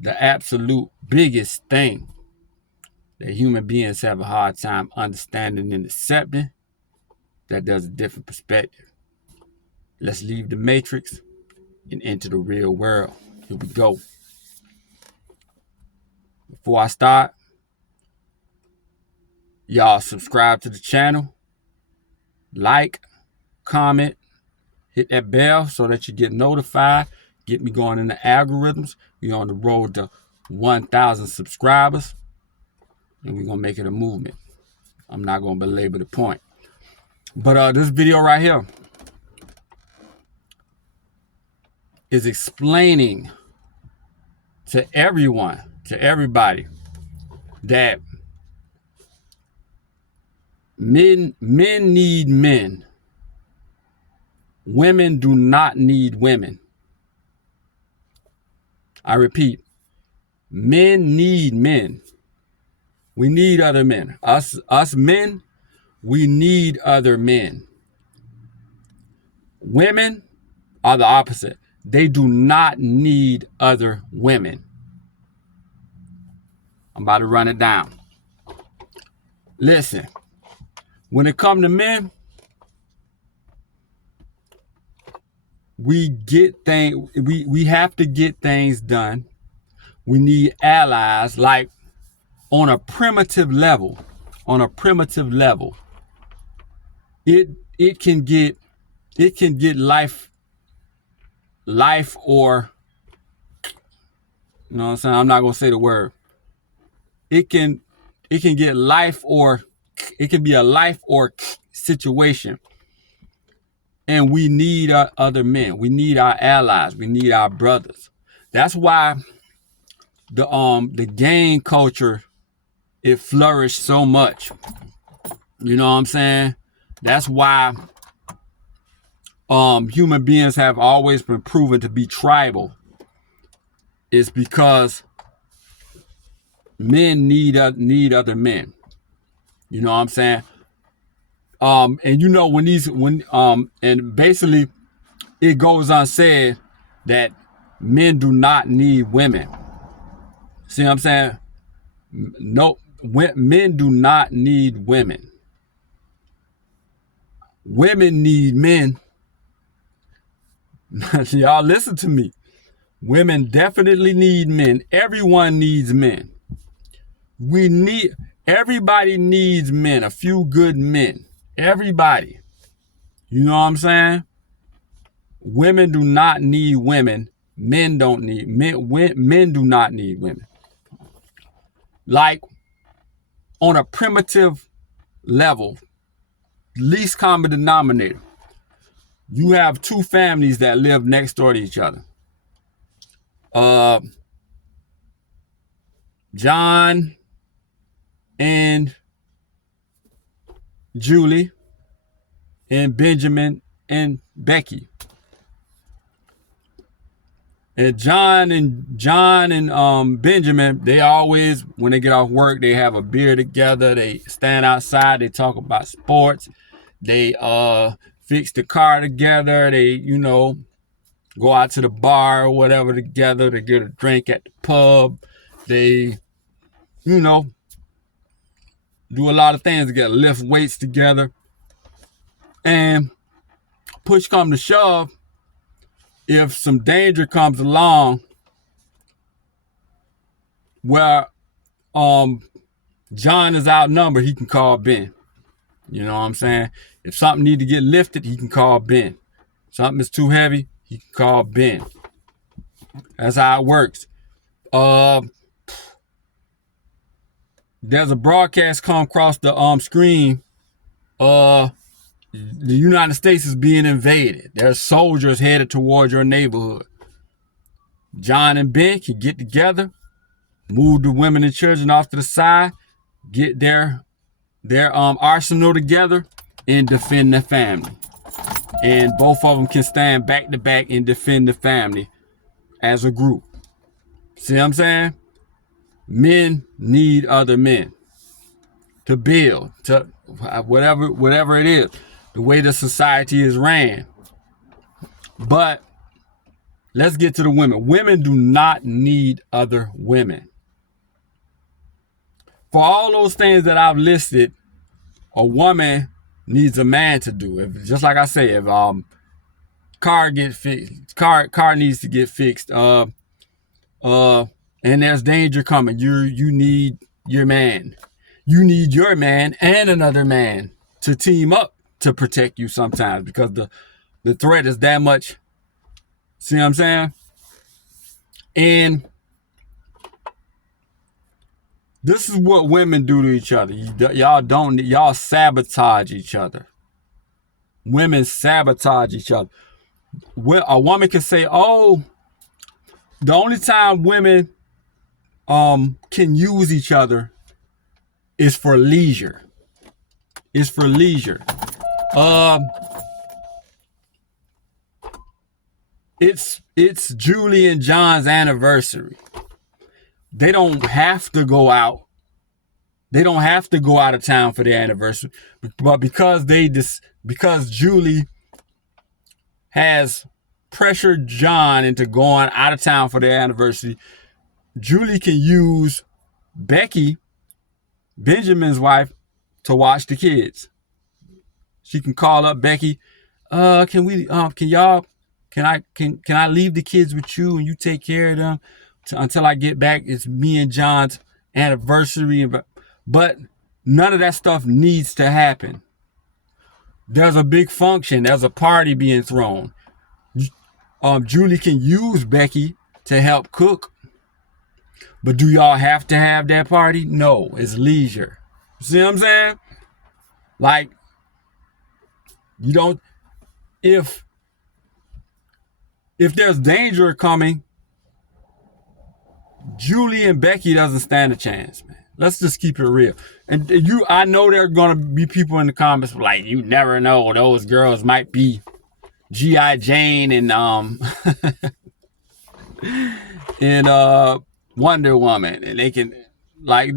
the absolute biggest thing that human beings have a hard time understanding and accepting, that there's a different perspective. Let's leave the matrix and enter the real world. Here we go. Before I start, y'all subscribe to the channel, like, comment, hit that bell so that you get notified. Get me going in the algorithms. We're on the road to 1,000 subscribers, and we're going to make it a movement. I'm not going to belabor the point. But this video right here is explaining to everyone, to everybody, that men need men. Women do not need women. I repeat, men need men. We need other men. Us men, we need other men. Women are the opposite. They do not need other women. I'm about to run it down. Listen, when it comes to men, we have to get things done. We need allies, like on a primitive level. It can get life or, you know what I'm saying? I'm not gonna say the word. It can get life, or it can be a life or situation. And we need our other men. We need our allies. We need our brothers. That's why the gang culture, it flourished so much. You know what I'm saying? That's why human beings have always been proven to be tribal. It's because men need other men. You know what I'm saying? And you know, and basically it goes unsaid that men do not need women. See what I'm saying? No, men do not need women. Women need men. Y'all listen to me. Women definitely need men. Everyone needs men. Everybody needs men, a few good men. Everybody. You know what I'm saying? Women do not need women. Men do not need women. Like, on a primitive level, least common denominator, you have two families that live next door to each other. John and Julie, and Benjamin and Becky. And John and Benjamin, they always, when they get off work, they have a beer together. They stand outside. They talk about sports. They fix the car together. They, go out to the bar or whatever together. They get a drink at the pub. They, do a lot of things together. Lift weights together. And push come to shove, if some danger comes along where John is outnumbered, he can call Ben. You know what I'm saying? If something need to get lifted, he can call Ben. Something is too heavy, he can call Ben. That's how it works. There's a broadcast come across the screen. The United States is being invaded. There's soldiers headed towards your neighborhood. John and Ben can get together, move the women and children off to the side, get their arsenal together, and defend the family. And both of them can stand back to back and defend the family as a group. See what I'm saying? Men need other men to build, to whatever it is, the way the society is ran. But let's get to the women. Women do not need other women. For all those things that I've listed, a woman needs a man to do. If, just like I say, if car get fixed, car needs to get fixed, and there's danger coming, you need your man. You need your man and another man to team up to protect you sometimes, because the threat is that much. See what I'm saying? And this is what women do to each other. Y'all sabotage each other. Women sabotage each other. A woman can say, oh, the only time women can use each other is for leisure. It's for leisure. It's Julie and John's anniversary. They don't have to go out. They don't have to go out of town for their anniversary, but because Julie has pressured John into going out of town for their anniversary, Julie can use Becky, Benjamin's wife, to watch the kids. She can call up Becky. Can I leave the kids with you and you take care of them until I get back? It's me and John's anniversary. But none of that stuff needs to happen. There's a big function. There's a party being thrown. Julie can use Becky to help cook. But do y'all have to have that party? No, it's leisure. See what I'm saying? Like, you don't, if there's danger coming, Julie and Becky doesn't stand a chance, man. Let's just keep it real. And I know there are gonna be people in the comments like, you never know, those girls might be G.I. Jane and and Wonder Woman, and they can, like,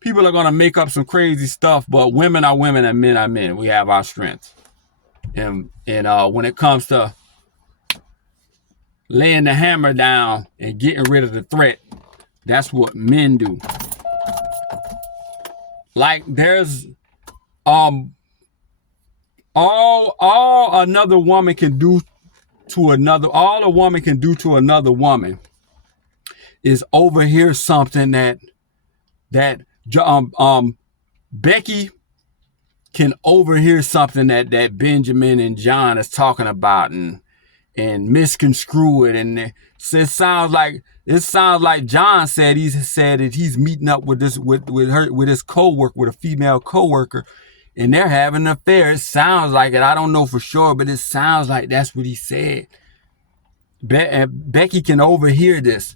people are gonna make up some crazy stuff, but women are women and men are men. We have our strengths, and when it comes to laying the hammer down and getting rid of the threat, that's what men do. Like, there's all another woman can do to another, all a woman can do to another woman is overhear something that Becky can overhear something that Benjamin and John is talking about and misconstrue it, and it sounds like John said that he's meeting up with his coworker, with a female coworker, and they're having an affair. It sounds like it. I don't know for sure, but it sounds like that's what he said. Becky can overhear this.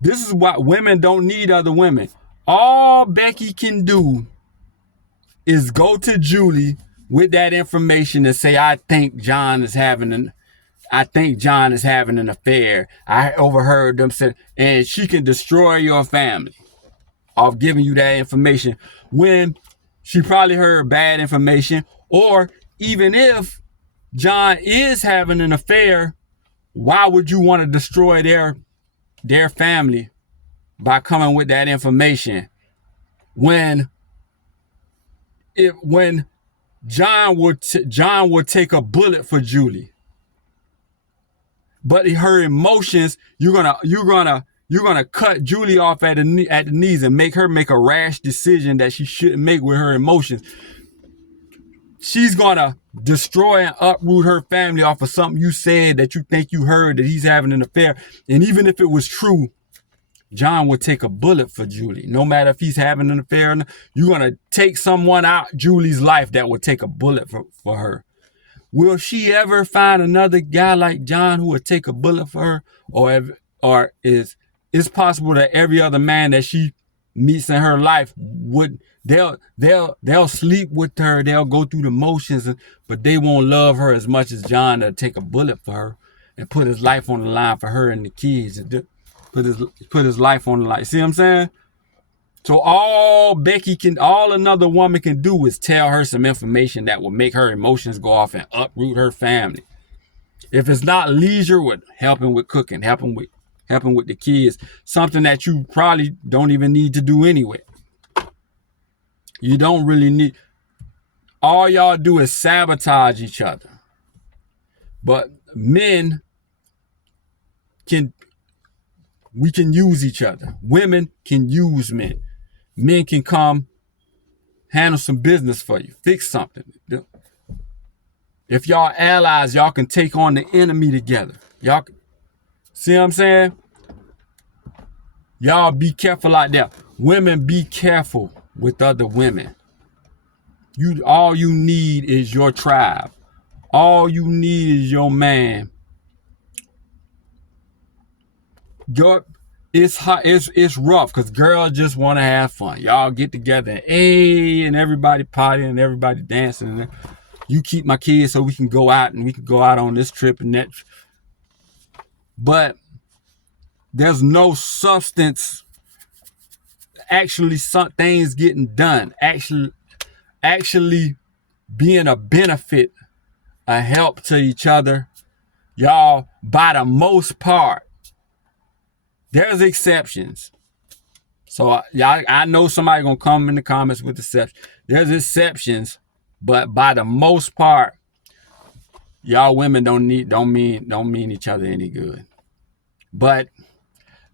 This is why women don't need other women. All Becky can do is go to Julie with that information and say, I think John is having an affair. I overheard them say, and she can destroy your family off giving you that information when she probably heard bad information. Or even if John is having an affair, why would you want to destroy their family by coming with that information when John would take a bullet for Julie? But her emotions, you're gonna cut Julie off at the knees and make her make a rash decision that she shouldn't make with her emotions. She's gonna destroy and uproot her family off of something you said that you think you heard that he's having an affair. And even if it was true, John would take a bullet for Julie. No matter if he's having an affair or not, you're gonna take someone out Julie's life that would take a bullet for her. Will she ever find another guy like John who would take a bullet for her? Or is it's possible that every other man that she meets in her life they'll sleep with her, they'll go through the motions, but they won't love her as much as John to take a bullet for her and put his life on the line for her and the kids, and put his life on the line. See what I'm saying? So all another woman can do is tell her some information that will make her emotions go off and uproot her family. If it's not leisure, with helping with cooking, helping with the kids, something that you probably don't even need to do anyway. You don't really need. All y'all do is sabotage each other. But men we can use each other. Women can use men. Men can come handle some business for you, fix something. If y'all allies, y'all can take on the enemy together. Y'all see what I'm saying? Y'all be careful like that. Women, be careful with other women. All you need is your tribe. All you need is your man. It's hot. It's rough because girls just want to have fun. Y'all get together and everybody partying and everybody dancing. And you keep my kids so we can go out and we can go out on this trip and that. But there's no substance. Actually, some things getting done. Actually being a benefit, a help to each other. Y'all, by the most part, there's exceptions. So I know somebody gonna come in the comments with exceptions. There's exceptions, but by the most part, y'all women don't mean each other any good. But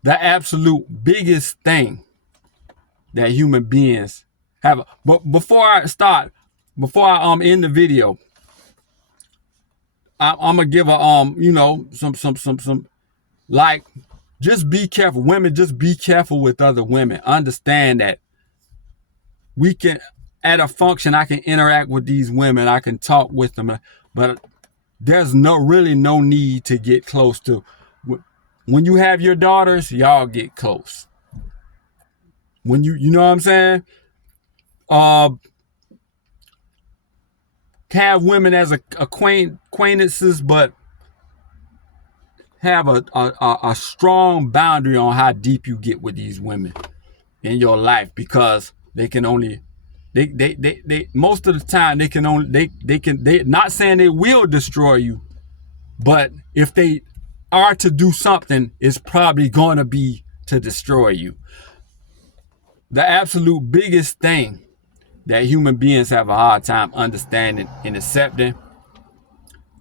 the absolute biggest thing that human beings have. But before I end the video, I'm gonna give some like, just be careful. Women, just be careful with other women. Understand that we can, at a function, I can interact with these women. I can talk with them, but there's really no need to get close to. When you have your daughters, y'all get close. When you know what I'm saying? Have women as acquaintances, but have a strong boundary on how deep you get with these women in your life, because they can only they most of the time they not saying they will destroy you, but if they are to do something, it's probably going to be to destroy you. The absolute biggest thing that human beings have a hard time understanding and accepting,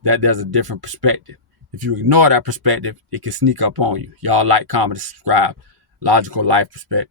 that there's a different perspective. If you ignore that perspective, it can sneak up on you. Y'all like, comment, subscribe. Logical Life Perspective.